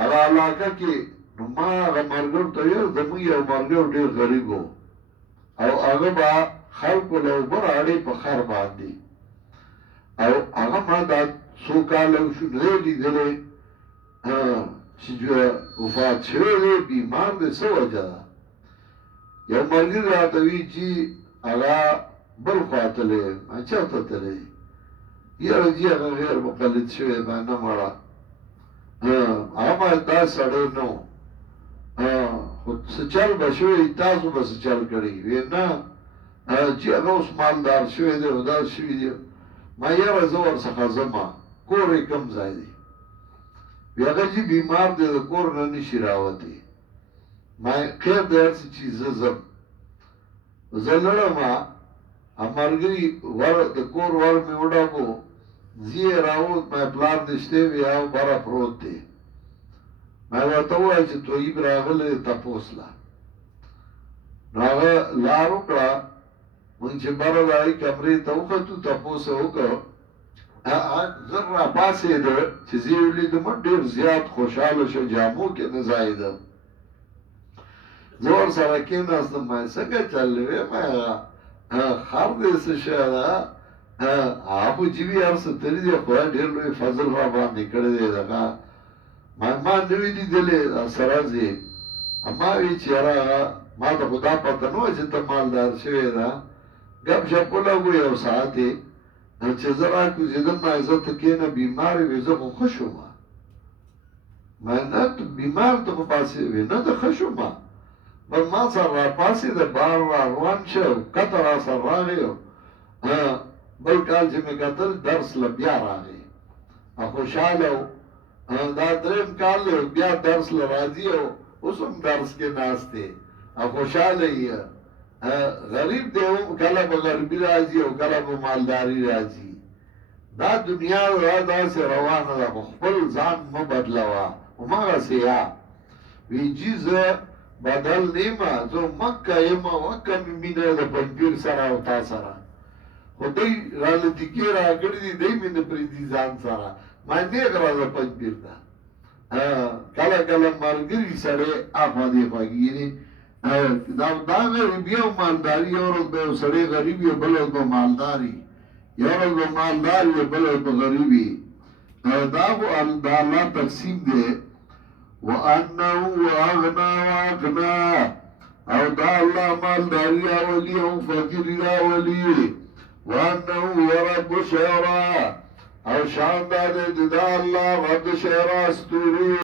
هغه علاقه کې نو ما هغه ملګرو ته ویل زموږ یو ملګری ډېر غریب و او هغه به خلکو له اوبه راوړې په خر باندې او هغه ما دا څو کاله شو نه دی لیدلی چې وفات شوی دی بیمار دی څه وجه ده یو ملګري راته وایي چې هغه بل خوا تللی ما چېرته تللی یاره جي هغه غیر مقلد شوی ما نه مړه هغه ما دا سړی نه و خو څه چل به شوی تاسو به څه چل کړی وی نه چې هغه اوس مالدار شوی دی او دا شوي دی ما یاره زه ورڅخه ځمه کور یې کوم ځای دی وی هغه چې بیمار دی د کور نه نشي راوتی ما خیر دی هر څه چې زه ځم زه لړمه ملګري د کور ور مې وډاکو زه یې راووت ما پلار دې شته وی او بره پروت دی ما ورته وویل چې طیب راغلی تپوس له نو هغه لار وکړه مونږ چې بره د هغې کمرې ته وختو تپوس یې وکړ زر راپاڅېده چې زه یې ولیدم ډېر زیات خوشحاله شو جامو کې نه ځایېده زه ورسره کېناستم ما څنګه چل دی ویې ما خر دې څه شی ده هغه خو چې وي هر څه تلي دی خدای ډېر لوی فضل را باندې کړی دی دغه ما نه وي لیدلی سره ځې ما وی چې یاره ما ته خو دا پته نه وه چې ته مالدار شوې ده ګپ شپ ولګو یو ساعت یې چې زه راکوزېدم ما زه ته کښېنه بیمار وې زه خو ښه شوم ما نه بیمار ته خو پاسېږې نه ته ښه شوم بل ما سره راپاڅېده بار را روان شه کته را سره راغی بل کال چې مې کتل درس له بیا راغی خوشحاله و دا دریم کال دی بیا درس له راځي او اوس هم درس کې ناست دی خوشحاله یې غریب دی کله به غریبي راځي او کله به مالداري راځي دا دنیا داسې روانه ده خو خپل ځان مه بدلوه هماغسې یا وی جي زه بدل نیمه زه مکه یم وکه مې مینه د پنځپیر سره او تا سره خو دی راله تکې راکړي دي دی مې نه پرېږدي ځان سره ما نیغ راځه پنځپیر ته کله کله ملګري سړی اخوا دېخوا کېږي دا غریبي او مالداري یو ورځ به یو سړی غریب وي بل ورځ به مالدار وي یو ورځ به مالدار وي بل ورځ به غریب وي دا خو د الله تقسیم دی وانه اغنا واغنا او دا الله مالداري راولي او فقیري راولي وانه رب الشعرا او شان دا دی دا الله رب الشعرا ستوري